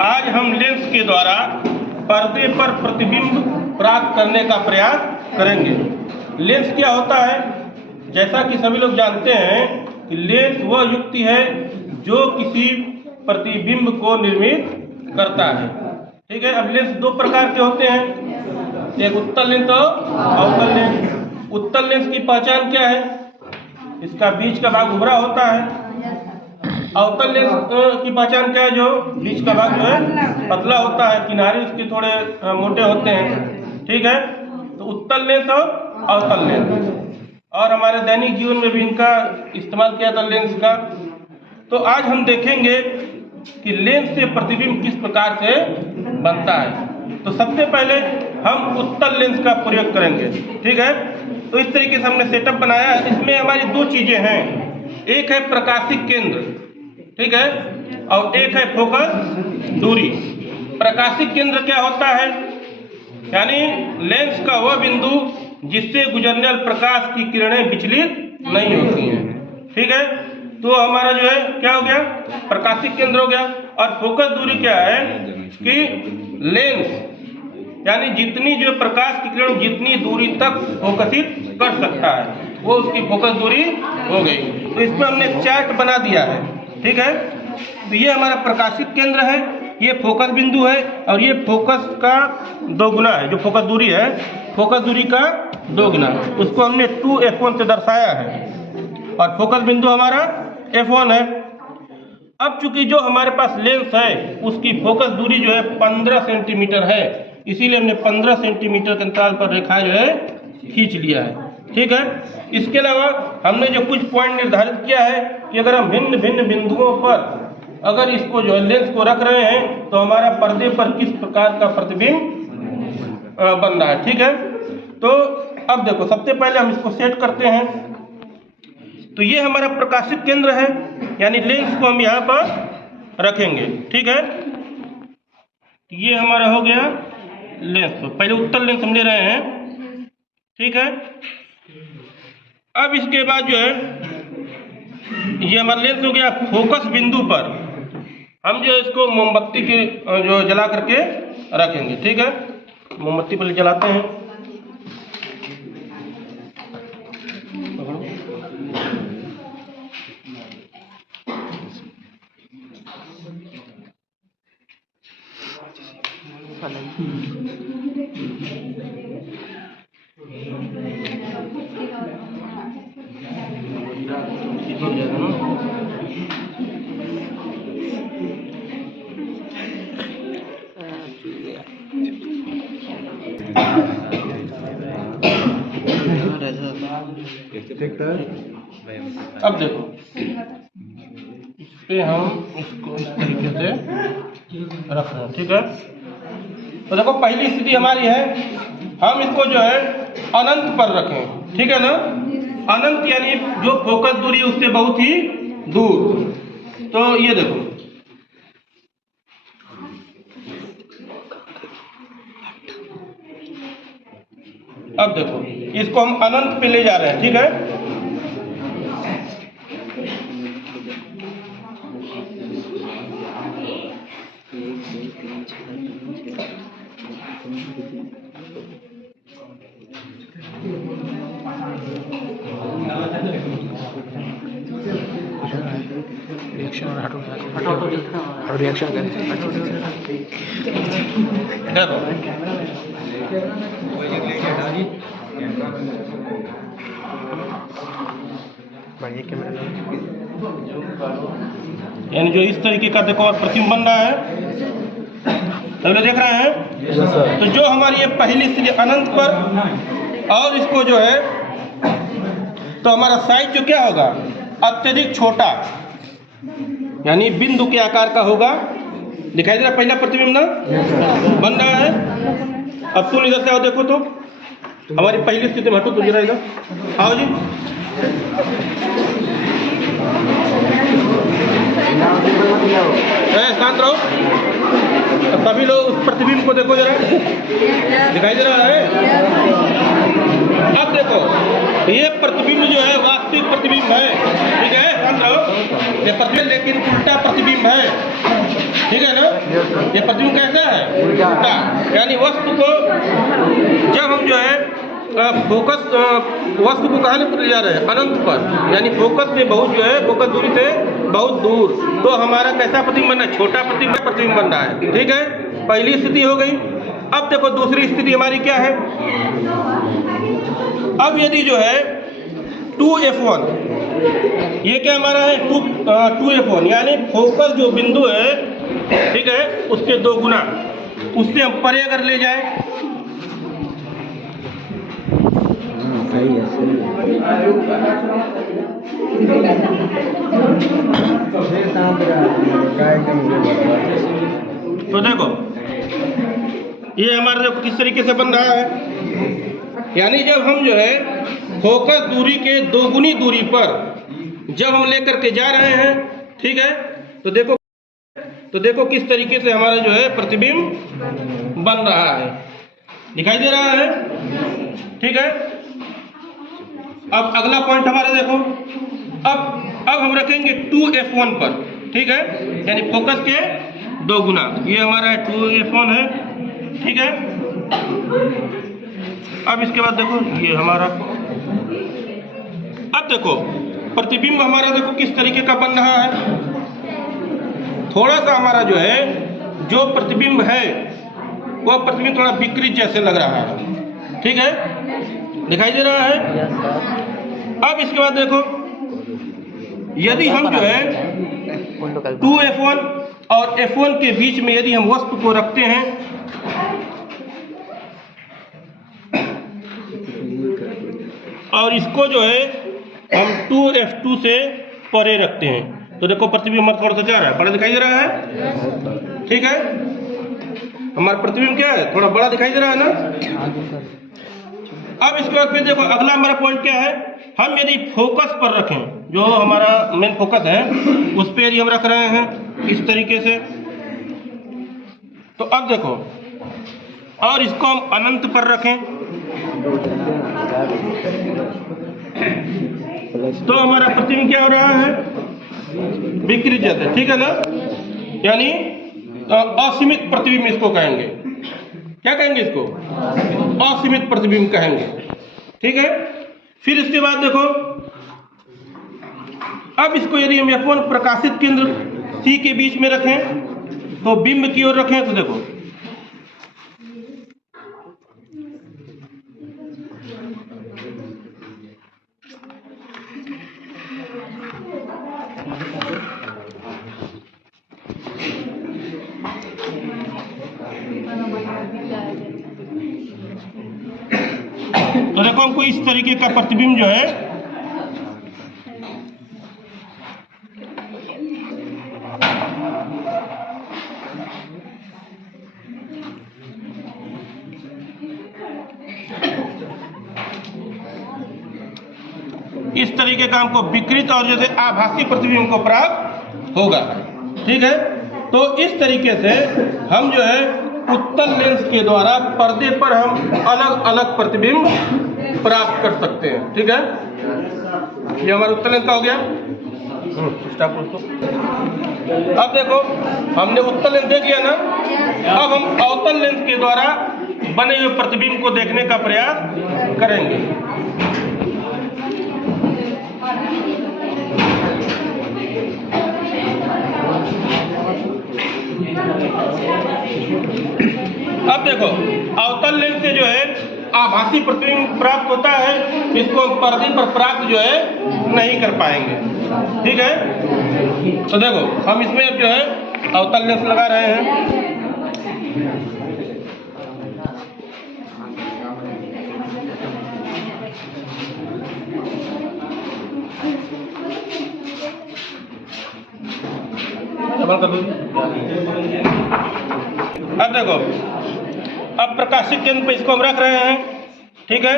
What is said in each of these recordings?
आज हम लेंस के द्वारा पर्दे पर प्रतिबिंब प्राप्त करने का प्रयास करेंगे। लेंस क्या होता है? जैसा कि सभी लोग जानते हैं कि लेंस वह युक्ति है जो किसी प्रतिबिंब को निर्मित करता है। ठीक है। अब लेंस दो प्रकार के होते हैं, एक उत्तल लेंस और अवतल लेंस। उत्तल लेंस की पहचान क्या है? इसका बीच का भाग उभरा होता है। अवतल लेंस की पहचान क्या है? जो बीच का भाग जो है पतला होता है, किनारे उसके थोड़े मोटे होते हैं। ठीक है। तो उत्तल लेंस और अवतल लेंस, और हमारे दैनिक जीवन में भी इनका इस्तेमाल किया जाता है लेंस का। तो आज हम देखेंगे कि लेंस से प्रतिबिंब किस प्रकार से बनता है। तो सबसे पहले हम उत्तल लेंस का प्रयोग करेंगे। ठीक है। तो इस तरीके से हमने सेटअप बनाया है। इसमें हमारी दो चीजें हैं, एक है प्रकाशिक केंद्र, ठीक है, और एक है फोकस दूरी। प्रकाशिक केंद्र क्या होता है? यानी लेंस का वह बिंदु जिससे गुजरने वाले प्रकाश की किरणें विचलित नहीं होती हैं। ठीक है। तो हमारा जो है क्या हो गया? प्रकाशिक केंद्र हो गया। और फोकस दूरी क्या है कि लेंस यानी जितनी जो प्रकाश की किरण जितनी दूरी तक फोकसित कर सकता है वो उसकी फोकस दूरी हो गई। तो इसमें हमने एक चार्ट बना दिया है। ठीक है। तो ये हमारा प्रकाशिक केंद्र है, ये फोकस बिंदु है, और ये फोकस का दोगुना है। जो फोकस दूरी है, फोकस दूरी का दोगुना, उसको हमने 2f1 से दर्शाया है, और फोकस बिंदु हमारा f1 है। अब चूंकि जो हमारे पास लेंस है उसकी फोकस दूरी जो है 15 सेंटीमीटर है, इसीलिए हमने 15 सेंटीमीटर के अंतराल पर रेखा जो है खींच लिया है। ठीक है। इसके अलावा हमने जो कुछ पॉइंट निर्धारित किया है कि अगर हम भिन्न भिन्न बिंदुओं पर अगर इसको जो है लेंस को रख रहे हैं तो हमारा पर्दे पर किस प्रकार का प्रतिबिंब बन रहा है। ठीक है। तो अब देखो, सबसे पहले हम इसको सेट करते हैं। तो ये हमारा प्रकाशिक केंद्र है, यानी लेंस को हम यहाँ पर रखेंगे। ठीक है। ये हमारा हो गया लेंस। तो पहले उत्तल लेंस हम ले रहे हैं। ठीक है। अब इसके बाद जो है ये हमारा लेंस हो गया। फोकस बिंदु पर हम जो है इसको मोमबत्ती के जो जला करके रखेंगे। ठीक है। मोमबत्ती पहले जलाते हैं। अब देखो, इस पे हम इसको इस तरीके से रख रहे हैं। ठीक है। तो देखो, पहली स्थिति हमारी है हम इसको जो है अनंत पर रखें। ठीक है ना। अनंत यानी जो फोकस दूरी है उससे बहुत ही दूर। तो ये देखो, अब देखो इसको हम अनंत पे ले जा रहे हैं। ठीक है। रिएक्शन करें। यानी जो इस तरीके का देखो प्रतिबिंब बन रहा है, सब लोग देख रहे हैं। तो जो हमारी ये पहली स्थिति अनंत पर, और इसको जो है तो हमारा साइज जो क्या होगा, अत्यधिक छोटा, यानी बिंदु के आकार का होगा। दिखाई दे रहा पहला प्रतिबिंब ना बन रहा है। अब तुम इधर से आओ, देखो तो हमारी पहली स्थिति में हटो, तो जरा इधर आओ जी। शांत रहो। सभी लोग उस प्रतिबिंब को देखो जरा, दिखाई दे रहा है। अब देखो, ये प्रतिबिंब जो है वास्तविक प्रतिबिंब है। ठीक है। शांत रहो। ये प्रतिबिंब लेकिन उल्टा प्रतिबिंब है। ठीक है ना। ये प्रतिबिंब कैसा है? उल्टा। यानी वस्तु को जब हम जो है फोकस वस्तु को कहाँ ले जा रहे हैं? अनंत पर, यानी फोकस से बहुत जो है फोकस दूरी से बहुत दूर, तो हमारा कैसा प्रतिबिंब बन रहा है? छोटा प्रतिबिंब बन रहा है। ठीक है, पहली स्थिति हो गई। अब देखो दूसरी स्थिति हमारी क्या है। अब यदि जो है 2f1, ये क्या हमारा है? 2f1, यानी फोकस जो बिंदु है, ठीक है, उसके 2 गुना, उससे हम परे अगर ले जाए, सही है, सही तो देखो ये हमारे देखो किस तरीके से बन रहा है। यानी जब हम जो है फोकस दूरी के 2 गुनी दूरी पर जब हम लेकर के जा रहे हैं, ठीक है, तो देखो किस तरीके से हमारा जो है प्रतिबिंब बन रहा है, दिखाई दे रहा है। ठीक है, अब अगला पॉइंट हमारा देखो, अब हम रखेंगे 2f1 पर, ठीक है, यानी फोकस के 2 गुना। ये हमारा 2f1 है, ठीक है। अब इसके बाद देखो ये हमारा, अब देखो प्रतिबिंब हमारा देखो किस तरीके का बन रहा है। थोड़ा सा हमारा जो है जो प्रतिबिंब है वह प्रतिबिंब थोड़ा विकृत जैसे लग रहा है, ठीक है, दिखाई दे रहा है। अब इसके बाद देखो यदि हम जो है 2f1 और f1 के बीच में यदि हम वस्तु को रखते हैं, और इसको जो है हम 2f2 से परे रखते हैं, तो देखो प्रतिबिंब हमारा थोड़ा सा क्या रहा है? बड़ा दिखाई दे रहा है, ठीक है। हमारा प्रतिबिंब क्या है? थोड़ा बड़ा दिखाई दे रहा है ना। अब इसके बाद फिर देखो अगला हमारा पॉइंट क्या है। हम यदि फोकस पर रखें, जो हमारा मेन फोकस है उस पर यदि हम रख रहे हैं इस तरीके से, तो अब देखो, और इसको हम अनंत पर रखें तो हमारा प्रतिबिंब क्या हो रहा है? विकृत जैसे, ठीक है ना। यानी असीमित प्रतिबिंब इसको कहेंगे। क्या कहेंगे इसको? असीमित प्रतिबिंब कहेंगे, ठीक है। फिर इसके बाद देखो, अब इसको यदि हम f1 प्रकाशित केंद्र C के बीच में रखें, तो बिंब की ओर रखें, तो देखो हमको इस तरीके का प्रतिबिंब जो है इस तरीके का हमको विकृत और जैसे आभासी प्रतिबिंब को प्राप्त होगा, ठीक है। तो इस तरीके से हम जो है उत्तल लेंस के द्वारा पर्दे पर हम अलग अलग प्रतिबिंब प्राप्त कर सकते हैं, ठीक है। ये हमारा उत्तल लेंस का हो गया। स्टॉप उसको। अब देखो हमने उत्तल लेंस देख लिया ना, अब हम अवतल लेंस के द्वारा बने हुए प्रतिबिंब को देखने का प्रयास करेंगे। अब देखो अवतल लेंस से जो है आभासी प्रतिबिंब प्राप्त होता है, इसको हम पर्दे पर प्राप्त जो है नहीं कर पाएंगे, ठीक है। तो देखो हम इसमें जो है अवतल लेंस लगा रहे हैं। अब देखो अब प्रकाशित केंद्र पे इसको हम रख रहे हैं, ठीक है।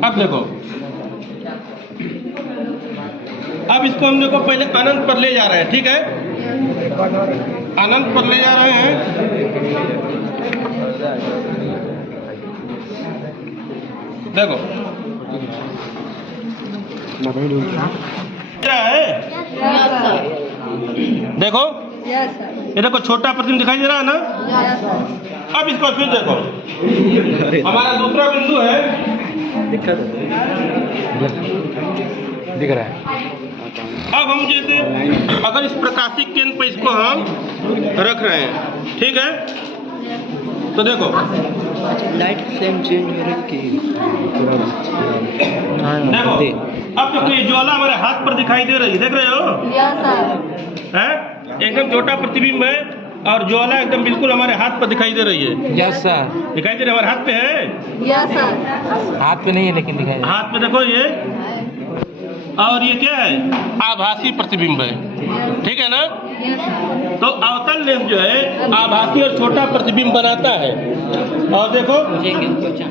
अब देखो अब इसको हम देखो पहले अनंत पर ले जा रहे हैं, ठीक है। अनंत पर ले जा रहे हैं देखो क्या है, देखो ये देखो छोटा प्रतिबिंब दिखाई दे रहा है ना। अब इसको फिर देखो, हमारा दूसरा बिंदु है, दिख रहा है। अब हम जैसे अगर इस प्रकाशिक केंद्र पर इसको हम रख रहे हैं, ठीक है, तो देखो लाइट फ्लेम चेंज हो रही कि देखो अब देखो ये ज्वाला हमारे हाथ पर दिखाई दे रही है, देख रहे हो हैं? एकदम छोटा प्रतिबिंब है और ज्वाला एकदम बिल्कुल हमारे हाथ पर दिखाई दे रही है। Yes sir. दिखाई दे रही है, हमारे हाथ पे है। हाथ पे नहीं है लेकिन दिखाई दे। हाथ पे देखो ये, और ये क्या है, आभासी प्रतिबिंब है, ठीक है ना। तो अवतल लेंस जो है आभासी और छोटा प्रतिबिंब बनाता है। और देखो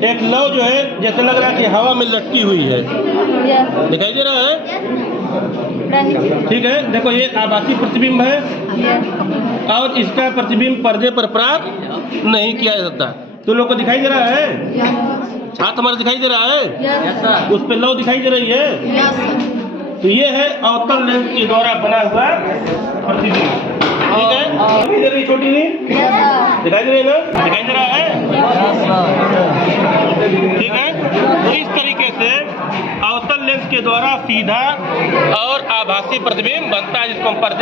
एक लौ जो है जैसे लग रहा है कि हवा में लटकी हुई है, दिखाई दे रहा है, ठीक है। देखो ये आभासी प्रतिबिंब है और इसका प्रतिबिंब पर्दे पर प्राप्त नहीं किया जा सकता। तो लोग को दिखाई दे रहा है, हाथ हमारा दिखाई दे रहा है, उस पर लौ दिखाई दे रही है। तो ये है अवतल लेंस के द्वारा बना हुआ प्रतिबिंब, ठीक है। दिखाई दे रही छोटी सी, दिखाई दे रही ना, दिखाई दे रहा है, ठीक है। तो इस तरीके से अवतल लेंस के द्वारा सीधा और आभासी प्रतिबिंब बनता है, जिसको हम पर्दे